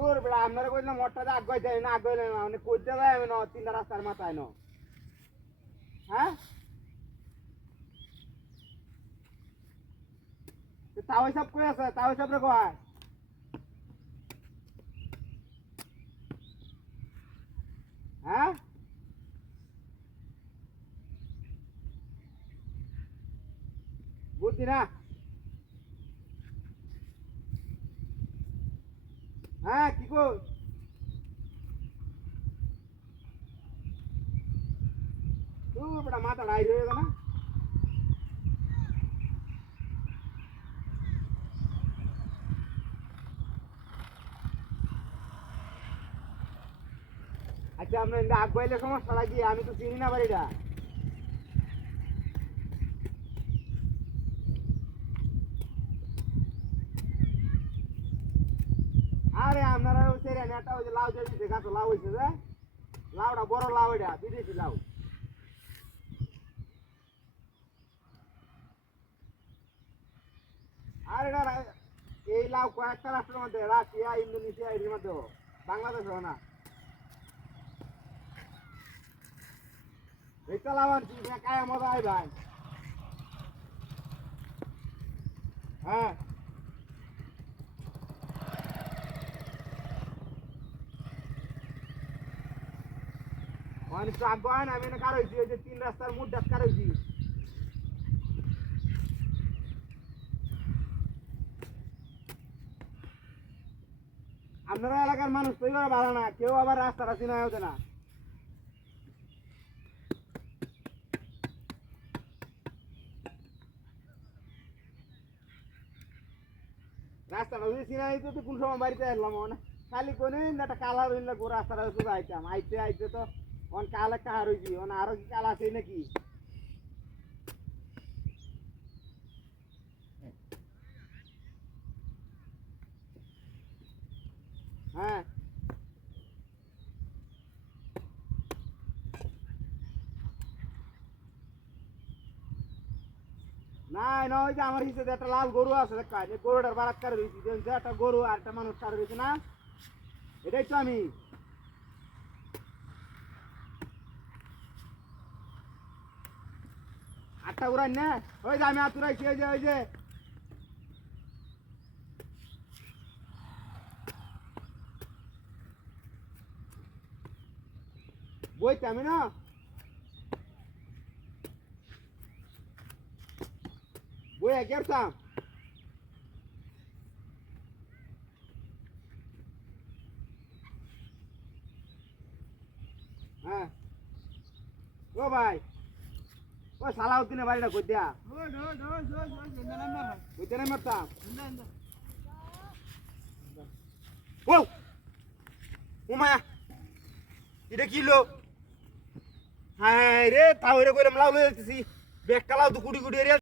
তোর বেড়া, আপনারা কইলাম মোটটা যে আগুয়াই যায় না, আগুয়াই না। মানে কইতে যায় আমি ন তিনটা রাস্তার মাথায় ন। হ্যাঁ? তাও সব কই আছে? তাও সব রে কয়? হ্যাঁ? বুদ্ধি না? হ্যাঁ কি কো তুই মাথা ডাই হয়ে গেল না? আচ্ছা আপনার আগ বাইলে সমস্যাটা কি? আমি তো চিনি না বাড়িটা আরে আপনারা ওই সেরে নেটা ওই যে লাউ যে দিতে গাছ লাউ হয়েছে যে। লাউটা বড় লাউ এটা বিদেশি লাউ। আরে না, এই লাউ কয়েকটা রাষ্ট্রের মধ্যে রাশিয়া ইন্দোনেশিয়া এর মধ্যে বাংলাদেশ হয় না। এইটা লাউ আনছি মজা হয় ভাই। হ্যাঁ। মানে ট্রাক গয় না আমি না কার ওই যে তিন রাস্তার মুখ ডাক কার আপনারা এলাকার মানুষ তো এবার ভালো না, কেউ আবার রাস্তাটা চিনা হতে না। রাস্তাটা যদি চিনা হইতো তো কোন সময় বাড়িতে আসলাম না খালি কোন একটা কালা রইল গো রাস্তাটা শুধু আইতাম আইতে আইতে তো অন কাল একটা হার অন আরও কি কাল আছে নাকি? হ্যাঁ। না না, ওই যে আমার হিসেবে একটা লাল গরু আছে, দেখা গরুটার বারাত কার রয়েছি। একটা গরু আর একটা মানুষ কার রয়েছে না? এটাই তো আমি। আটটা উড়াই না। ওই যে আমি আতুরাইছি ওই যে ওই যে। বইতে আমি না? বই গেছাম হ্যাঁ। ও ভাই। ও সালাউদ্দিনের বাড়িটা কই দিয়া? কইতে না মারতাম ও! উমায়া মায়া! এটা কি লো? হ্যাঁ রে তাও কইলাম লাউ লইতেছি বেকটা লাউ তো কুড়ি কুড়ি এরিয়া